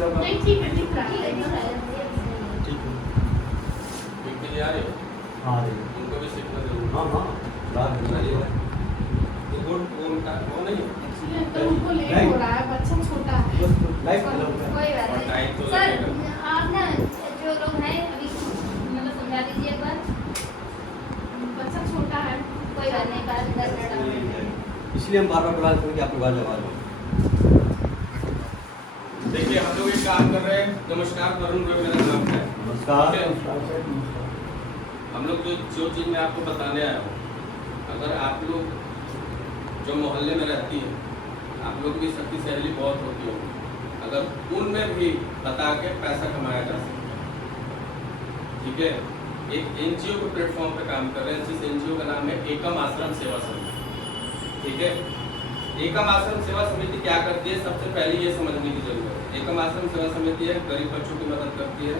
नहीं ठीक है, ठीक है। ठीक है। बिल्कुल आ रहे हो? हाँ उनको भी सीखना जरूर। हाँ हाँ बात बताइए। तो उनका वो नहीं इसलिए तो उनको लेट हो रहा है, बच्चा छोटा है। लाइफ कोई बात और नहीं टाइम तो सर, लगेगा। आप ना जो लोग हैं अभी मतलब समझा दीजिए एक बार। बच्चा छोटा है। कोई बात नहीं, 10 मिनट इसलिए हम बार बार बुला रहे थे कि आपके बात जवाब देखिए हम लोग एक काम कर रहे हैं। नमस्कार, वरुण रोय मेरा नाम है। नमस्कार। हम लोग जो चीज़ मैं आपको बताने आया हूँ, अगर आप लोग जो मोहल्ले में रहती हैं, आप लोग की सबकी सहेली बहुत होती होगी, अगर उनमें भी बता के पैसा कमाया जा सकता है। ठीक है, एक एनजीओ के प्लेटफॉर्म पे काम कर रहे हैं, जिस एनजीओ का नाम है एकम आश्रम सेवा समिति। ठीक है, एकम आश्रम सेवा समिति क्या करती है, सबसे पहले ये समझने की जरूरत है। एकम आश्रम सेवा समिति है, गरीब बच्चों की मदद करती है,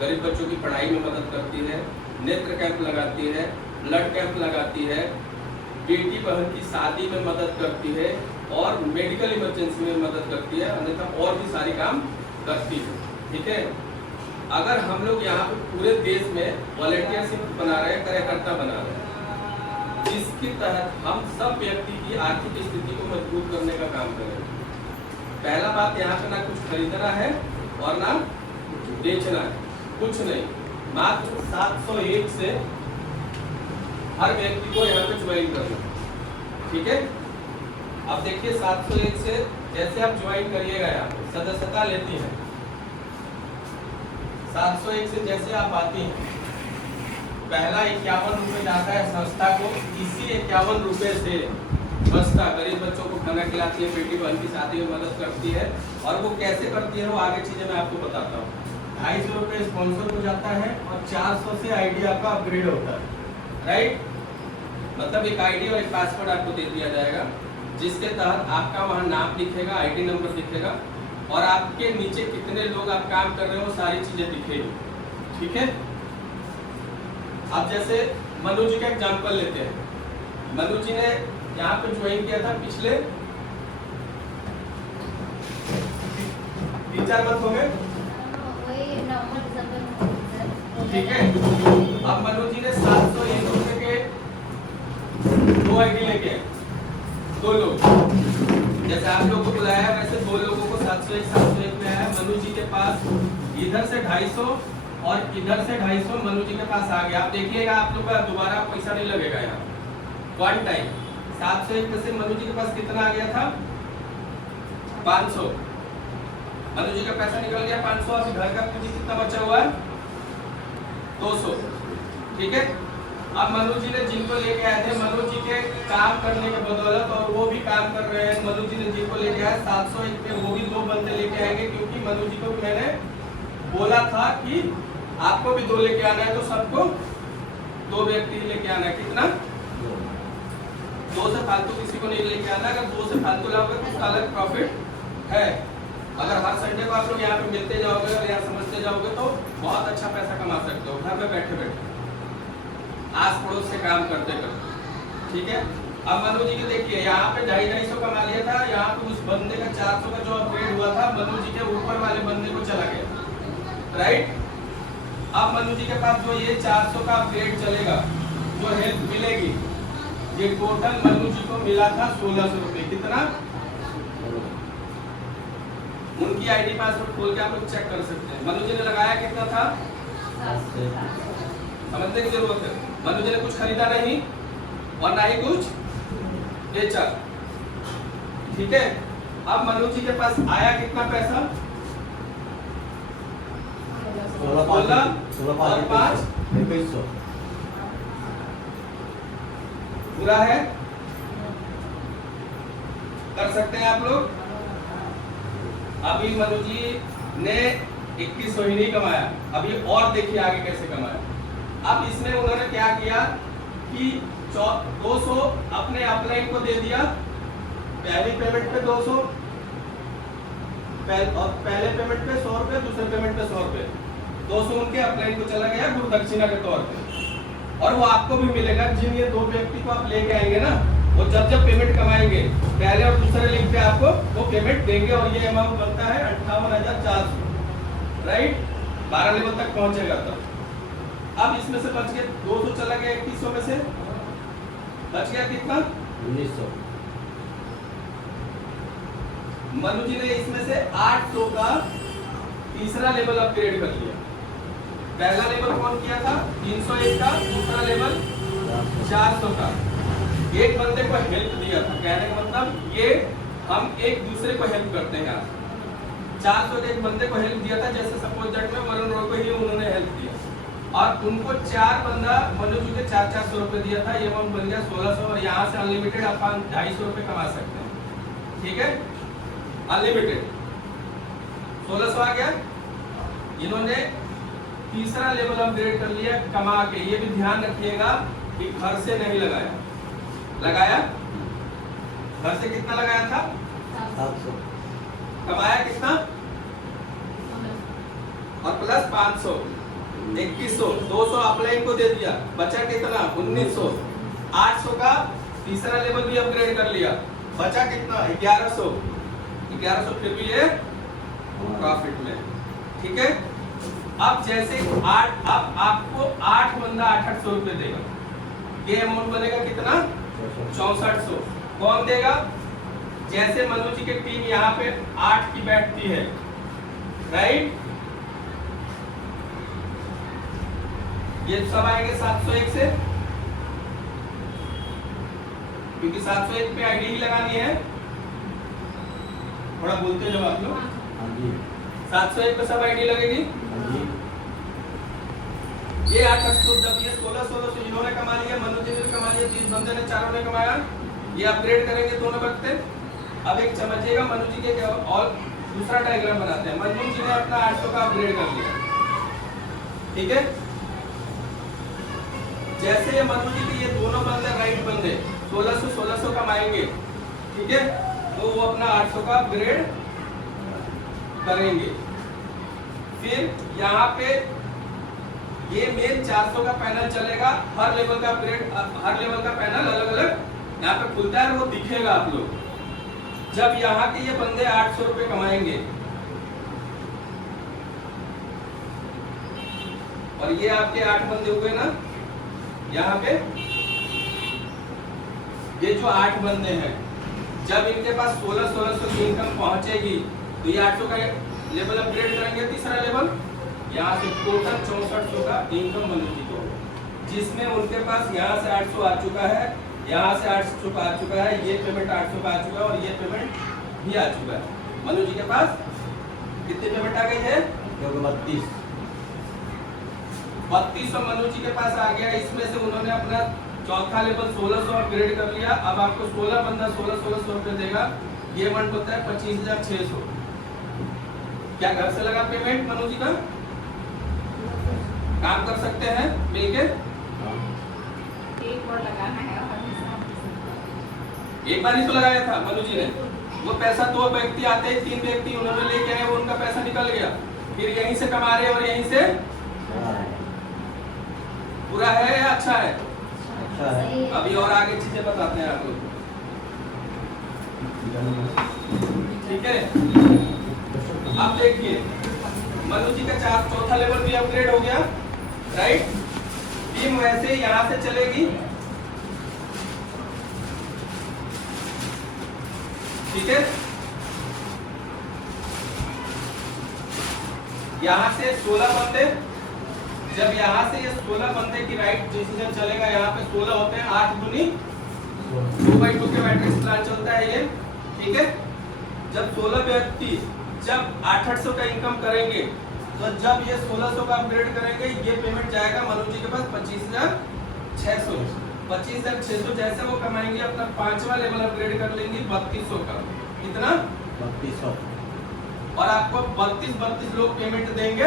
गरीब बच्चों की पढ़ाई में मदद करती है, नेत्र कैंप लगाती है, ब्लड कैंप लगाती है, बेटी बहन की शादी में मदद करती है और मेडिकल इमरजेंसी में मदद करती है, अन्यथा और भी सारी काम करती है। ठीक है, अगर हम लोग यहाँ पे पूरे देश में वॉलेंटियरशिप बना रहे हैं, कार्यकर्ता बना रहे हैं, जिसके तहत हम सब व्यक्ति की आर्थिक स्थिति को मजबूत करने का काम करेंगे। पहला बात, यहाँ पे ना कुछ खरीदना है और ना बेचना है, कुछ नहीं। मात्र 701 से हर व्यक्ति को यहाँ पे ज्वाइन करना है। ठीक है, अब देखिए 701 से जैसे आप ज्वाइन करिएगा, यहाँ पे सदस्यता लेती है, 701 से जैसे आप आती हैं, पहला 51 रुपये जाता है संस्था को। इसी 51 रुपये से संस्था गरीब बच्चों को खाना खिलाती है, बेटी बहन की शादी में मदद करती है। और वो कैसे करती है, वो आगे चीजें मैं आपको बताता हूँ। 250 रुपये स्पॉन्सर को जाता है और 400 से आईडी आपका अपग्रेड होता है। राइट, मतलब एक आईडी और एक पासवर्ड आपको दे दिया जाएगा, जिसके तहत आपका वहाँ नाम दिखेगा, आईडी नंबर दिखेगा और आपके नीचे कितने लोग आप काम कर रहे हो, वो सारी चीजें दिखेगी। ठीक है, अब जैसे मनु जी का एग्जाम्पल लेते हैं। मनु जी ने यहाँ पे ज्वाइन किया था पिछले 3-4 मंथ हो गए। वही नवंबर दिसंबर में। ठीक है, अब मनु जी ने 701 रुपए के 2 आईडी लेके आए, 2 लोग। जैसे आप लोग को बुलाया है, वैसे 2 लोगों को 701 में आया। मनु जी के पास इधर से 250 और इधर से 250 मनु जी के पास आ गया। आप देखिएगा, आप लोग का दोबारा पैसा नहीं लगेगा यहाँ, वन टाइम। 701 में से मनु जी के पास कितना आ गया था, 500। मनु जी का पैसा निकल गया 500। अभी घर का पूंजी कितना बचा हुआ है, 200। ठीक है, अब मनु जी ने जिनको लेके आए थे, मनु जी के काम करने के बदौलत, और वो भी काम कर रहे हैं, मनु जी ने जिनको लेके आए 701 पे, वो भी 2 बंदे लेके आएंगे, क्योंकि मनु जी को मैंने बोला था कि आपको भी 2 लेके आना है, तो सबको 2 व्यक्ति लेके आना है। कितना, 2 से फालतू किसी को नहीं लेके आना। अगर 2 से फालतू लाओगे तो उसका अलग प्रॉफिट है। अगर हर संडे को आप लोग यहाँ पे मिलते जाओगे और यहाँ समझते जाओगे तो बहुत अच्छा पैसा कमा सकते हो, घर में बैठे बैठे, आस पड़ोस से काम करते करते। ठीक है, अब मनु जी के देखिए, यहाँ पे 250 कमा लिया था, यहाँ पे उस बंदे का 400 का जो अपग्रेड हुआ था, मनु जी के ऊपर वाले बंदे को चला गया। राइट, अब मनु जी के पास जो ये 400 का अपग्रेड चलेगा, जो हेल्प मिलेगी, ये टोटल मनु जी को मिला था 1600 रुपये। कितना, उनकी आईडी पासवर्ड खोल के आप लोग चेक कर सकते हैं। मनु जी ने लगाया कितना था, समझने की जरूरत है। मनु जी ने कुछ खरीदा नहीं और ना ही कुछ बेचा। ठीक है, अब मनु जी के पास आया कितना पैसा, 16 और 5 2100 पूरा है, कर सकते हैं आप लोग। अभी मनु जी ने 2100 ही नहीं कमाया, अभी और देखिए आगे कैसे कमाया। अब इसमें उन्होंने क्या किया कि 200 अपने अपलाइन को दे दिया, पहली पेमेंट पे 200, और पहले पेमेंट पे 100 रुपए, दूसरे पेमेंट पे 100 रुपए, 200 उनके अपलाइन को चला गया गुरु दक्षिणा के तौर पे। और वो आपको भी मिलेगा, जिन ये 2 व्यक्ति को आप लेके आएंगे ना, वो जब जब पेमेंट कमाएंगे पहले और दूसरे लिंक पे आपको वो पेमेंट देंगे और ये अमाउंट बनता है 58,400, राइट। 12 लेवल तक पहुंचेगा तब। अब इसमें से बच गए 200 चला गया 2100 में से बच गया कितना 1900। मनु जी ने इसमें से 800 का तीसरा लेवल अपग्रेड कर लिया। पहला लेवल कौन किया था 301 का, दूसरा लेवल 400 का। एक बंदे को हेल्प दिया था, कहने का मतलब ये हम एक दूसरे को हेल्प करते हैं। 400 के एक बंदे को हेल्प दिया था, जैसे सपोज दैट में वरुण रोय को ही उन्होंने हेल्प दिया और उनको 4 बंदा मनु जी के 400 रुपए दिया था। ये अमाउंट बन गया 1600 और यहाँ से अनलिमिटेड अपन 250 रुपए कमा सकते हैं, ठीक है। अनलिमिटेड 1600 आ गया। इन्होंने तीसरा लेवल अपग्रेड कर लिया कमा के। ये भी ध्यान रखिएगा कि घर से नहीं लगाया, लगाया घर से कितना लगाया था 700। कमाया कितना और प्लस 500 2100 200 अपलाइन को दे दिया, बचा कितना 1900। 800 का तीसरा लेवल भी अपग्रेड कर लिया, बचा कितना 1100। 1100 फिर भी ये प्रॉफिट में, ठीक है। अब जैसे 8 अब आपको 8 बंदा 800 रुपए देगा, ये अमाउंट बनेगा कितना 6400। कौन देगा, जैसे मनु जी की टीम यहाँ पे 8 की बैठती है, राइट। ये सब आएंगे 701 से, क्योंकि 701 पे आईडी ही लगानी है। थोड़ा बोलते जाओ आप लोग। हाँ जी 701 पे सब आईडी लगेगी। हाँ जी। ये 800 जब ये 1600 इन्होंने कमा लिया, मनु जी ने भी कमा लिया, 30 बंदे ने चारों ने कमाया। ये अपग्रेड करेंगे दोनों बच्चे। अब एक समझिएगा मनु जी के और दूसरा डायग्राम बनाते हैं। मनु जी ने अपना 800 का अपग्रेड कर लिया, ठीक है। जैसे ये मनु जी के ये दोनों बंदे राइट बंदे 1600 कमाएंगे, ठीक है, तो वो अपना 800 का अपग्रेड करेंगे। फिर यहाँ पे ये मेन 400 का पैनल चलेगा। हर लेवल का अपग्रेड, हर लेवल का पैनल अलग अलग यहाँ पे खुलता है, वो दिखेगा आप लोग। जब यहाँ के ये बंदे 800 रुपए कमाएंगे और ये आपके 8 बंदे हुए ना, यहाँ पे ये जो 8 बंदे हैं, जब इनके पास 1600 की इनकम पहुंचेगी तो ये 800 का लेवल अपग्रेड करेंगे, तीसरा लेवल। यहाँ से टोटल 6400 का इनकम मनु जी को, जिसमें उनके पास यहाँ से 800 आ चुका है, यहाँ से 800 का आ चुका है, ये पेमेंट 800 का आ चुका है और ये पेमेंट भी आ चुका है। मनु जी के पास कितनी पेमेंट आ गई है 3200 मनु जी के पास आ गया। इसमें से उन्होंने अपना चौथा लेवल 1600 अपग्रेड कर लिया। अब आपको 16 बंदा 1600 रुपए देगा, ये अमाउंट होता है 25,600। क्या घर से लगा पेमेंट मनु जी का? काम कर सकते हैं मिलके? एक बार लगाना है और एक बार ही तो लगाया था मनु जी ने। वो पैसा 2 व्यक्ति आते हैं, 3 व्यक्ति उन्होंने लेके आए, वो उनका पैसा निकल गया। फिर यहीं से कमा रहे और यहीं से बुरा है या अच्छा है? अच्छा है। अभी और आगे चीजें बताते हैं आप लोग, ठीक है। अब देखिए मनु जी का चौथा लेवल भी अपग्रेड हो गया, राइट। टीम वैसे यहाँ से चलेगी, ठीक है। यहाँ से 16 बंदे, जब यहाँ से ये 16 बंदे की राइट डिसीजन चलेगा, यहाँ पे 16 होते हैं, 8 दूनी 2/2 के मैट्रिक्स प्लान चलता है ये, ठीक है। जब 16 व्यक्ति जब 800 का इनकम करेंगे, तो जब ये 1600 का अपग्रेड करेंगे, ये पेमेंट जाएगा मनु जी के पास 25,600। 25,600 जैसे वो कमाएंगे, अपना 5वां लेवल अपग्रेड कर लेंगे 3200 का। कितना 3200। और आपको 32 लोग पेमेंट देंगे,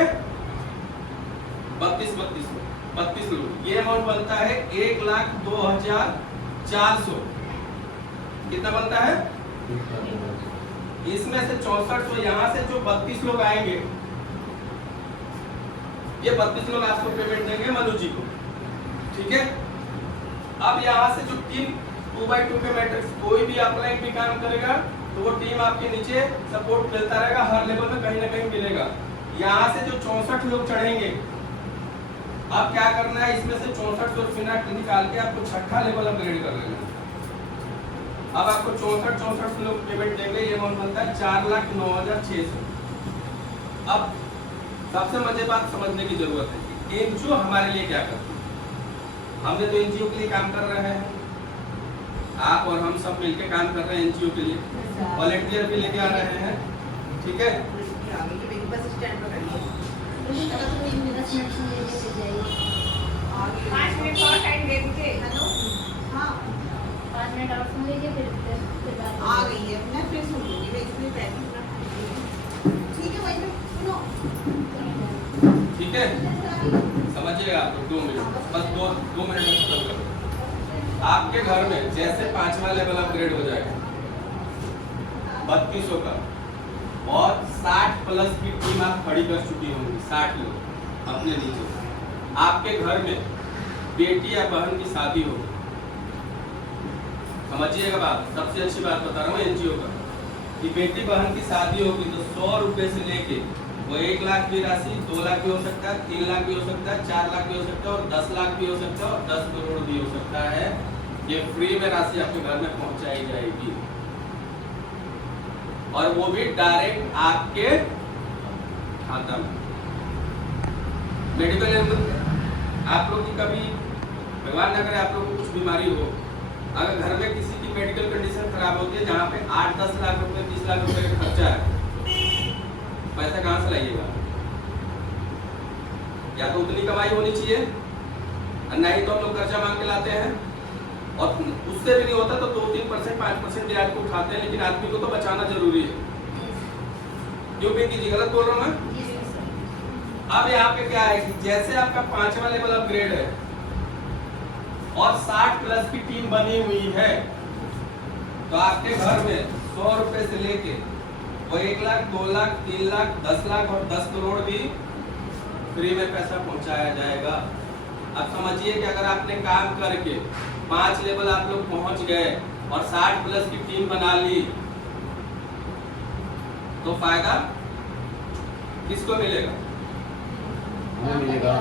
32 लोग। ये अमाउंट बनता है 1,02,400। कितना बनता है? इसमें से 6400 यहाँ से जो 32 लोग आएंगे, ये 32 लोग आपको पेमेंट देंगे मनु जी को, ठीक है। अब यहाँ से जो टीम 2x2 के मैट्रिक्स कोई भी अपलाइन भी काम करेगा तो वो टीम आपके नीचे सपोर्ट मिलता रहेगा, हर लेवल में कहीं ना कहीं मिलेगा। यहाँ से जो 64 लोग चढ़ेंगे, अब क्या करना है, इसमें से 64 लोग फिनाट निकाल के आपको छठा लेवल अपग्रेड कर लेना। अब आपको 64 लोग पेमेंट देंगे, ये अमाउंट बनता है 4,09,600। अब सबसे मजे बात समझने की जरूरत है कि एनजीओ हमारे लिए क्या करती है। हमने तो एनजीओ के लिए काम कर रहे हैं, आप और हम सब मिलके काम कर रहे हैं एनजीओ के लिए, वॉलंटियर भी लेके आ रहे हैं, ठीक है। बस स्टैंड पर मुझे लगा तो कोई मेरा स्नैक्स ले लेके जाइए। 5 मिनट और टाइम दे दीजिए। हेलो, हाँ 5 मिनट और सुन लीजिए फिर बात आ गई है, मैं फिर सुन लूंगी, मैं इसलिए बैठी हूँ। ठीक है भाई, सुनो। ठीक है, समझिएगा आप लोग 2 मिनट, बस 2 मिनट में खत्म करो। आपके घर में जैसे 5वां लेवल अपग्रेड हो जाएगा 3200 का, और 60 प्लस की टीम आप खड़ी कर चुकी होंगी, 60 लोग अपने नीचे। आपके घर में बेटी या बहन की शादी हो, समझिएगा बात, सबसे अच्छी बात बता रहा हूँ एनजीओ का, कि बेटी बहन की शादी होगी तो 100 रुपए से लेके वो 1 लाख की राशि, 2 लाख भी हो सकता है, 3 लाख भी हो सकता है, 4 लाख भी हो सकता है, और 10 लाख भी हो सकता है, और 10 करोड़ भी हो सकता है। ये फ्री में राशि आपके घर में पहुंचाई जाएगी, और वो भी डायरेक्ट आपके खाता में। मेडिकल आप लोग की कभी भगवान न करे आप लोग को कुछ बीमारी हो, अगर घर में किसी की मेडिकल कंडीशन खराब होती है जहाँ पे 8-10 लाख रुपए 30 लाख रुपए का खर्चा है, पैसा कहाँ से लाइएगा? या तो उतनी कमाई होनी चाहिए, नहीं तो हम लोग कर्जा मांग के लाते हैं, और उससे भी नहीं होता तो 2-3% 5% ब्याज को उठाते हैं, लेकिन आदमी को तो बचाना जरूरी है। क्यों पिंकी जी, गलत बोल रहा हूँ मैं? अब यहाँ पे क्या है कि जैसे आपका 5वां लेवल अपग्रेड है और 60 प्लस की टीम बनी हुई है, तो आपके घर में 100 रुपए से लेके वो 1 लाख, 2 लाख, 3 लाख, 10 लाख और 10 करोड़ भी फ्री में पैसा पहुंचाया जाएगा। अब समझिए कि अगर आपने काम करके 5 लेवल आप लोग पहुंच गए और 60 प्लस की टीम बना ली, तो फायदा किसको मिलेगा? मिलेगा।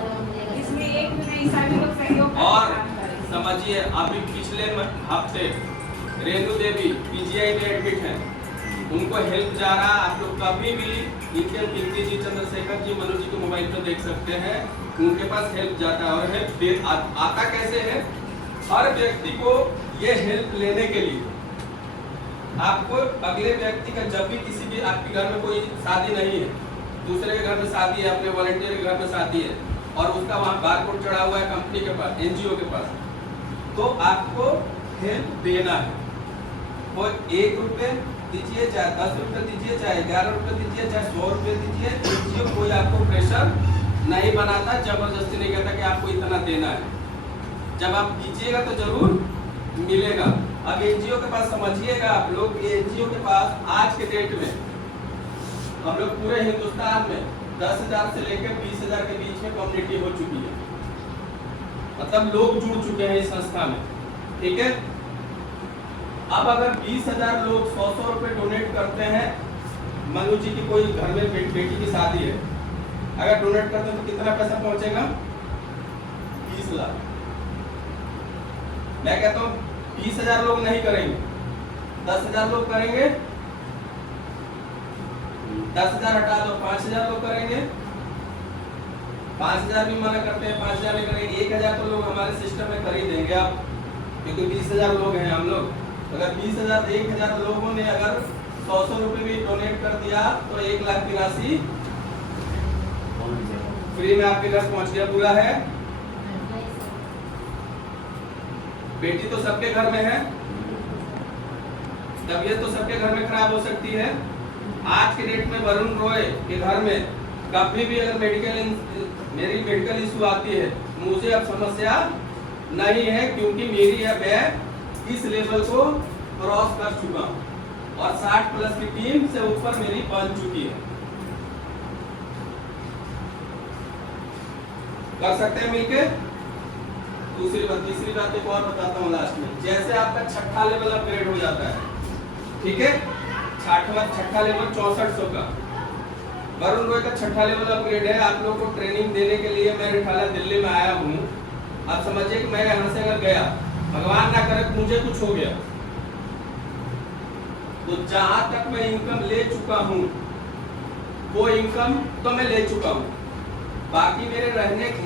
इसमें एक नहीं, सभी लोग सहयोग और करके काम करेंगे। समझिए अभी पिछले हफ्ते रेणु देवी पीजीआई में एडमिट हैं, उनको हेल्प जा रहा। आप लोग कभी भी इनके पिंकी जी, चंद्रशेखर जी, मनोज जी को मोबाइल पर देख सकते हैं, उनके पास हेल्प जाता है। और हेल्प आता कैसे है? हर व्यक्ति को ये हेल्प लेने के लिए आपको अगले व्यक्ति का, जब भी किसी भी आपके घर में कोई शादी नहीं है, दूसरे के घर में शादी है, अपने वॉलंटियर के घर में शादी है, और उसका वहाँ बारकोड चढ़ा हुआ है कंपनी के पास, एनजीओ के पास, तो आपको हेल्प देना है। वो 1 रुपए दीजिए, चाहे 10 रुपए दीजिए, चाहे 11 रुपए दीजिए, चाहे 100 रुपए दीजिए, एनजीओ कोई आपको प्रेशर नहीं बनाता, जबरदस्ती नहीं कहता कि आपको इतना देना है। जब आप दीजिएगा तो जरूर मिलेगा। अब एनजीओ के पास समझिएगा आप लोग, एनजीओ के पास आज के डेट में हम लोग पूरे हिंदुस्तान में 10,000 से लेकर 20,000 के बीच में कम्युनिटी हो चुकी है, मतलब लोग जुड़ चुके हैं इस संस्था में, ठीक है। अब अगर 20,000 लोग 100-100 रुपए डोनेट करते हैं, मनु जी की कोई घर में बेटी की शादी है, अगर डोनेट करते हैं तो कितना पैसा पहुंचेगा? 20 लाख। मैं कहता हूँ 20,000 लोग नहीं करेंगे, 10,000 लोग करेंगे, 10,000 हटा दो, 5,000 लोग करेंगे। 5,000 भी मना करते हैं, 5,000 नहीं करेंगे, 1,000 तो लोग हमारे सिस्टम में कर ही देंगे आप, क्योंकि 20,000 लोग हैं हम लोग। अगर 20,000 1,000 लोगों ने अगर 100-100 रुपए भी डोनेट कर दिया तो 1 लाख की राशि फ्री में आपके घर पहुंच गया। पूरा है। बेटी तो सबके घर में है, तबीयत तो सबके घर में खराब हो सकती है। आज के डेट में वरुण रॉय के घर में कभी भी अगर मेरी मेडिकल इशू आती है, मुझे अब समस्या नहीं है, क्योंकि मेरी अब इस लेवल को क्रॉस कर चुका हूं और 60 प्लस की टीम से ऊपर मेरी बन चुकी है। कर सकते हैं मिलके? दूसरी बात, तीसरी बात एक और बताता हूँ लास्ट में। जैसे आपका छठा लेवल अपग्रेड हो जाता है, ठीक है, छठा लेवल 6400 का, वरुण रॉय का छठा लेवल अपग्रेड है। आप लोगों को ट्रेनिंग देने के लिए मैं रिठाला दिल्ली में आया हूँ। आप समझिए कि मैं यहाँ से अगर गया, भगवान ना करे मुझे कुछ हो गया, तो जहां तक मैं इनकम ले चुका हूँ वो इनकम तो मैं ले चुका हूँ। बाकी मेरे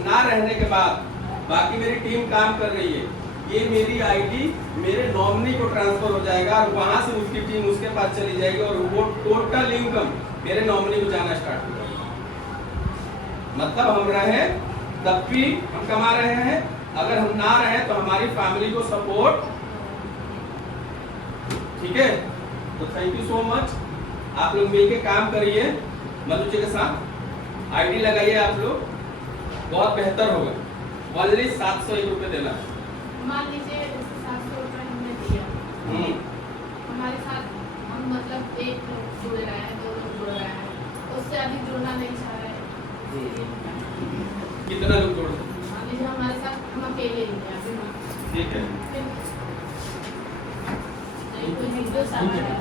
ना रहने के बाद बाकी मेरी टीम काम कर रही है, ये मेरी आईडी मेरे नॉमिनी को ट्रांसफर हो जाएगा और वहां से उसकी टीम उसके पास चली जाएगी और वो टोटल इनकम मेरे नॉमिनी को जाना स्टार्ट हो जाएगा। मतलब हम रहे तब भी हम कमा रहे हैं, अगर हम ना रहे तो हमारी फैमिली को सपोर्ट, ठीक है। तो थैंक यू सो मच, आप लोग मिलके काम करिए मल्लू जी के साथ, आईडी लगाइए आप लोग, बहुत बेहतर होगा। ओनली 701 रुपए देना है। मान लीजिए 700 रुपए हमने दिया, हमारे साथ हम मतलब एक लोग जुड़ रहे हैं, 2 लोग जुड़ रहे हैं, उससे अधिक जुड़ना नहीं चाह रहे। कितना लोग जोड़, मान लीजिए हमारे साथ हम अकेले ही हैं अभी, ठीक है, नहीं कोई हिंदू साहब है